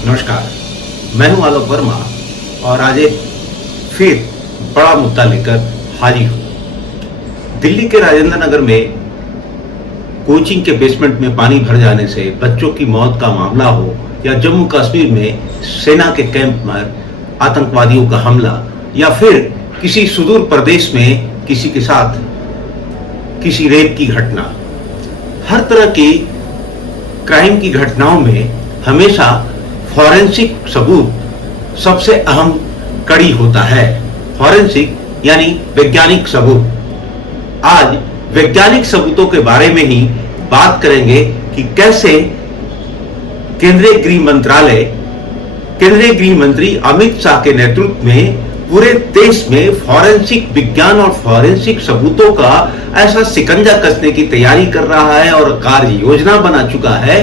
नमस्कार, मैं हूं आलोक वर्मा और आज एक फिर बड़ा मुद्दा लेकर हाजिर हूं। दिल्ली के राजेंद्र नगर में कोचिंग के बेसमेंट में पानी भर जाने से बच्चों की मौत का मामला हो या जम्मू कश्मीर में सेना के कैंप पर आतंकवादियों का हमला या फिर किसी सुदूर प्रदेश में किसी के साथ किसी रेप की घटना, हर तरह की क्राइम की घटनाओं में हमेशा फॉरेंसिक सबूत सबसे अहम कड़ी होता है। फॉरेंसिक यानी वैज्ञानिक सबूत। आज वैज्ञानिक सबूतों के बारे में ही बात करेंगे कि कैसे केंद्रीय गृह मंत्री अमित शाह के नेतृत्व में पूरे देश में फॉरेंसिक विज्ञान और फॉरेंसिक सबूतों का ऐसा शिकंजा कसने की तैयारी कर रहा है और कार्य योजना बना चुका है,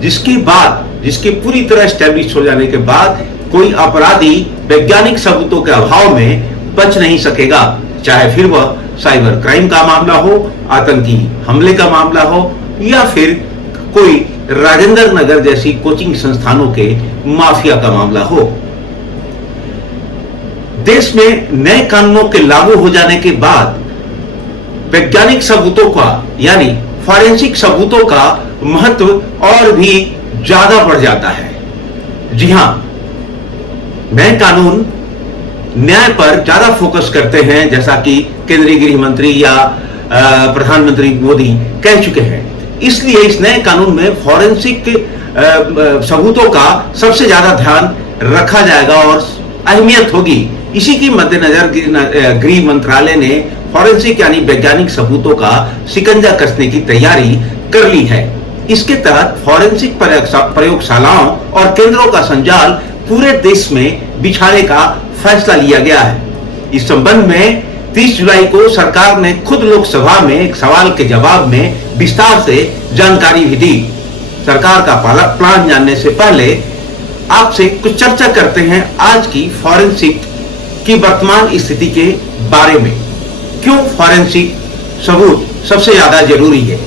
जिसके पूरी तरह एस्टैब्लिश हो जाने के बाद कोई अपराधी वैज्ञानिक सबूतों के अभाव में बच नहीं सकेगा, चाहे फिर वह साइबर क्राइम का मामला हो, आतंकी हमले का मामला हो या फिर कोई राजेंद्र नगर जैसी कोचिंग संस्थानों के माफिया का मामला हो। देश में नए कानूनों के लागू हो जाने के बाद वैज्ञानिक सबूतों का यानी फॉरेंसिक सबूतों का महत्व और भी ज्यादा बढ़ जाता है। जी हां, नए कानून न्याय पर ज्यादा फोकस करते हैं, जैसा कि केंद्रीय गृह मंत्री या प्रधानमंत्री मोदी कह चुके हैं। इसलिए इस नए कानून में फॉरेंसिक सबूतों का सबसे ज्यादा ध्यान रखा जाएगा और अहमियत होगी। इसी की मद्देनजर गृह मंत्रालय ने फॉरेंसिक यानी वैज्ञानिक सबूतों का शिकंजा कसने की तैयारी कर ली है। इसके तहत फॉरेंसिक प्रयोगशालाओं और केंद्रों का संजाल पूरे देश में बिछाने का फैसला लिया गया है। इस संबंध में 30 जुलाई को सरकार ने खुद लोकसभा में एक सवाल के जवाब में विस्तार से जानकारी भी दी। सरकार का प्लान जानने से पहले आपसे कुछ चर्चा करते हैं आज की फॉरेंसिक की वर्तमान स्थिति के बारे में। क्यों फॉरेंसिक सबूत सबसे ज्यादा जरूरी है?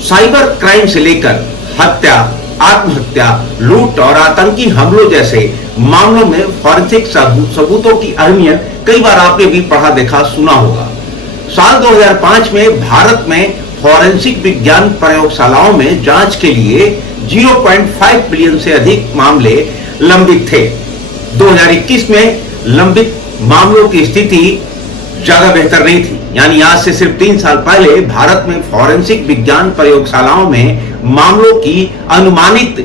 साइबर क्राइम से लेकर हत्या, आत्महत्या, लूट और आतंकी हमलों जैसे मामलों में फॉरेंसिक सबूतों की अहमियत कई बार आपने भी पढ़ा देखा सुना होगा। साल 2005 में भारत में फॉरेंसिक विज्ञान प्रयोगशालाओं में जांच के लिए 0.5 बिलियन से अधिक मामले लंबित थे। 2021 में लंबित मामलों की स्थिति ज्यादा बेहतर नहीं थी, यानी आज से सिर्फ 3 साल पहले भारत में फॉरेंसिक विज्ञान प्रयोगशालाओं में मामलों की अनुमानित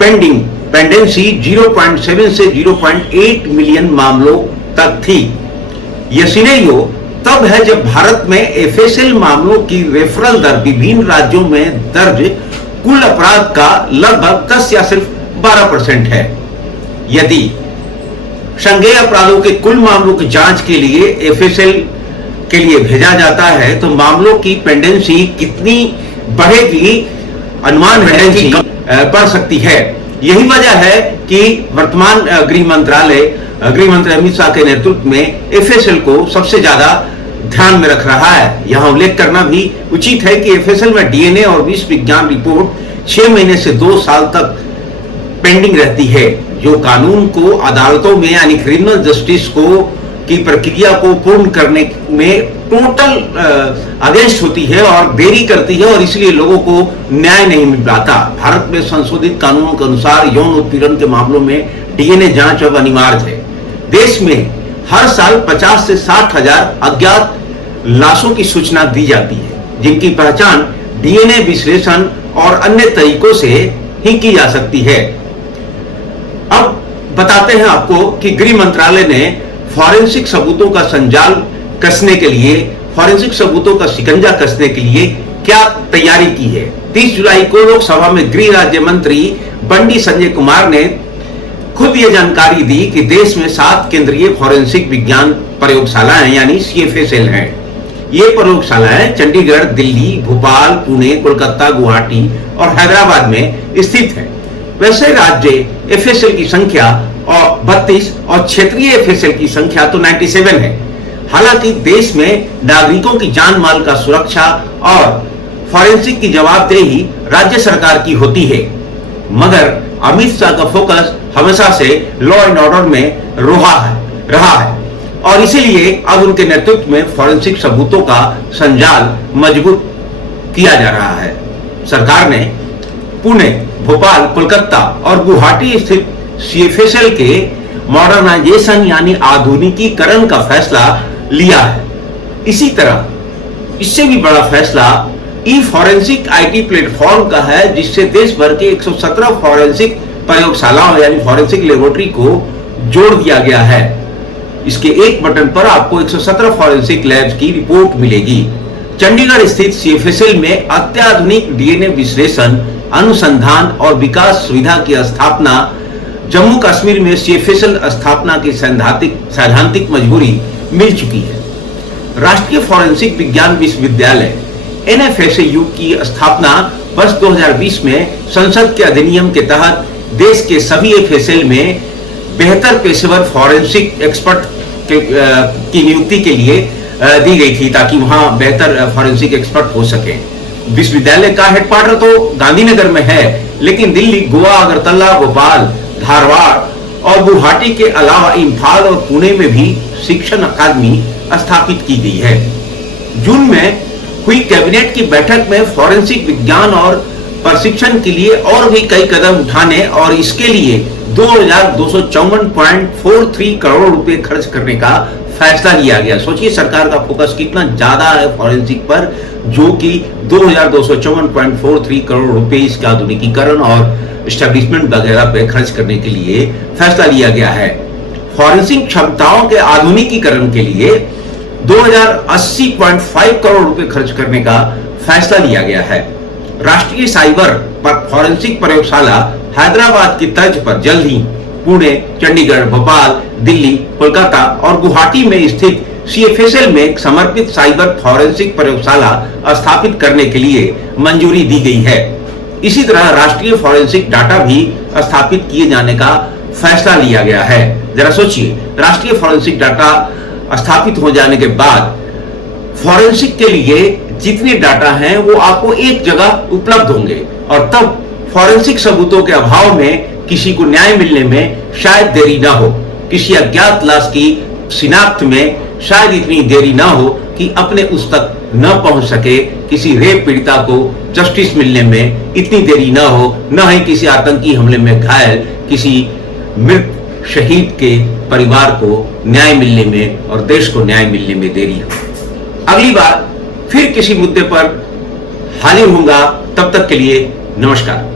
पेंडेंसी 0.7 से 0.8 मिलियन मामलों तक थी। यह सिनेरियो तब है जब भारत में एफएसएल मामलों की रेफरल दर विभिन्न राज्यों में दर्ज कुल अपराध का लगभग 10 या सिर्फ 12% है। यदि संज्ञेय अपराधों के कुल मामलों की जांच के लिए एफएसएल के लिए भेजा जाता है तो मामलों की पेंडेंसी कितनी बढ़ेगी, अनुमान है कि बढ़ सकती है। यही वजह है कि वर्तमान गृह मंत्री अमित शाह के नेतृत्व में एफएसएल को सबसे ज्यादा ध्यान में रख रहा है। यहां उल्लेख करना भी उचित है कि एफएसएल में डीएनए और विष विज्ञान रिपोर्ट 6 महीने से 2 साल तक पेंडिंग रहती है, जो कानून को अदालतों में यानी क्रिमिनल जस्टिस की प्रक्रिया को पूर्ण करने में टोटल अगेंस्ट होती है और देरी करती है और इसलिए लोगों को न्याय नहीं मिल पाता। भारत में संशोधित कानूनों के अनुसार यौन उत्पीड़न के मामलों में डीएनए जांच अब अनिवार्य है। देश में हर साल 50 से 60 हजार अज्ञात लाशों की सूचना दी जाती है, जिनकी पहचान डीएनए विश्लेषण और अन्य तरीकों से ही की जा सकती है। अब बताते हैं आपको कि गृह मंत्रालय ने फॉरेंसिक सबूतों का संजाल कसने के लिए, फॉरेंसिक सबूतों का शिकंजा कसने के लिए क्या तैयारी की है। 30 जुलाई को लोकसभा में गृह राज्य मंत्री बंडी संजय कुमार ने खुद ये जानकारी दी कि देश में 7 केंद्रीय फॉरेंसिक विज्ञान प्रयोगशालाएं यानी सीएफएसएल हैं। ये प्रयोगशालाएं चंडीगढ़, दिल्ली, भोपाल, पुणे, कोलकाता, गुवाहाटी और हैदराबाद में स्थित है। वैसे राज्य एफएसएल की संख्या और 32 और क्षेत्रीय एफएसएल की संख्या तो 97 है। हालांकि देश में नागरिकों की जान माल का सुरक्षा और फॉरेंसिक की जवाबदेही राज्य सरकार की होती है। मगर अमित शाह का फोकस हमेशा से लॉ एंड ऑर्डर में रहा है और इसीलिए अब उनके नेतृत्व में फॉरेंसिक सबूतों का संजाल मजबूत किया जा रहा है। सरकार ने पुणे, भोपाल, कोलकाता और गुवाहाटी स्थित सीएफएसएल के मॉडर्नाइजेशन यानी आधुनिकीकरण का फैसला लिया है। इसी तरह इससे भी बड़ा फैसला ई फॉरेंसिक आईटी प्लेटफॉर्म का है, जिससे देश भर के 117 फॉरेंसिक प्रयोगशालाओं यानी फॉरेंसिक लेबोरेटरी को जोड़ दिया गया है। इसके एक बटन पर आपको 117 फॉरेंसिक लैब्स की रिपोर्ट मिलेगी। चंडीगढ़ स्थित सीएफएसएल में अत्याधुनिक डीएनए विश्लेषण, अनुसंधान और विकास सुविधा की स्थापना, जम्मू कश्मीर में सीएफएसएल स्थापना की सैद्धांतिक मंजूरी मिल चुकी है। राष्ट्रीय फॉरेंसिक विज्ञान विश्वविद्यालय एनएफएसयू की स्थापना वर्ष 2020 में संसद के अधिनियम के तहत देश के सभी एफएसएल में बेहतर पेशेवर फॉरेंसिक एक्सपर्ट की नियुक्ति के लिए दी गई थी, ताकि वहां बेहतर फॉरेंसिक एक्सपर्ट हो सके। विश्वविद्यालय का हेडक्वार्टर तो गांधीनगर में है, लेकिन दिल्ली, गोवा, अगरतला, भोपाल, धारवाड़ और गुवाहाटी के अलावा इम्फाल और पुणे में भी शिक्षण अकादमी स्थापित की गई है। जून में हुई कैबिनेट की बैठक में फॉरेंसिक विज्ञान और प्रशिक्षण के लिए और भी कई कदम उठाने और इसके लिए 2254.43 करोड़ रुपए खर्च करने का फैसला लिया गया। सोचिए सरकार का फोकस कितना ज्यादा है फॉरेंसिक पर, जो कि 2254.43 करोड़ रुपए इसके आधुनिकीकरण और एस्टेब्लिशमेंट वगैरह पे खर्च करने के लिए फैसला लिया गया है। फॉरेंसिक क्षमताओं के आधुनिकीकरण के लिए 2080.5 करोड़ रुपए खर्च करने का फैसला लिया गया है। राष्ट्रीय साइबर फॉरेंसिक प्रयोगशाला हैदराबाद की तर्ज पर जल्द ही पुणे, चंडीगढ़, भोपाल, दिल्ली, कोलकाता और गुवाहाटी में स्थित सीएफएसएल में एक समर्पित साइबर फॉरेंसिक प्रयोगशाला स्थापित करने के लिए मंजूरी दी गई है। इसी तरह राष्ट्रीय फॉरेंसिक डाटा भी स्थापित किए जाने का फैसला लिया गया है। जरा सोचिए, राष्ट्रीय फॉरेंसिक डाटा स्थापित हो जाने के बाद फॉरेंसिक के लिए जितने डाटा हैं वो आपको एक जगह उपलब्ध होंगे और तब फॉरेंसिक सबूतों के अभाव में किसी को न्याय मिलने में शायद देरी ना हो, किसी अज्ञात लाश की शिनाख्त में शायद इतनी देरी ना हो कि अपने उस तक न पहुंच सके, किसी रेप पीड़िता को जस्टिस मिलने में इतनी देरी ना हो, न ही किसी आतंकी हमले में घायल किसी मृत शहीद के परिवार को न्याय मिलने में और देश को न्याय मिलने में देरी हो। अगली बार फिर किसी मुद्दे पर हाजिर होऊंगा, तब तक के लिए नमस्कार।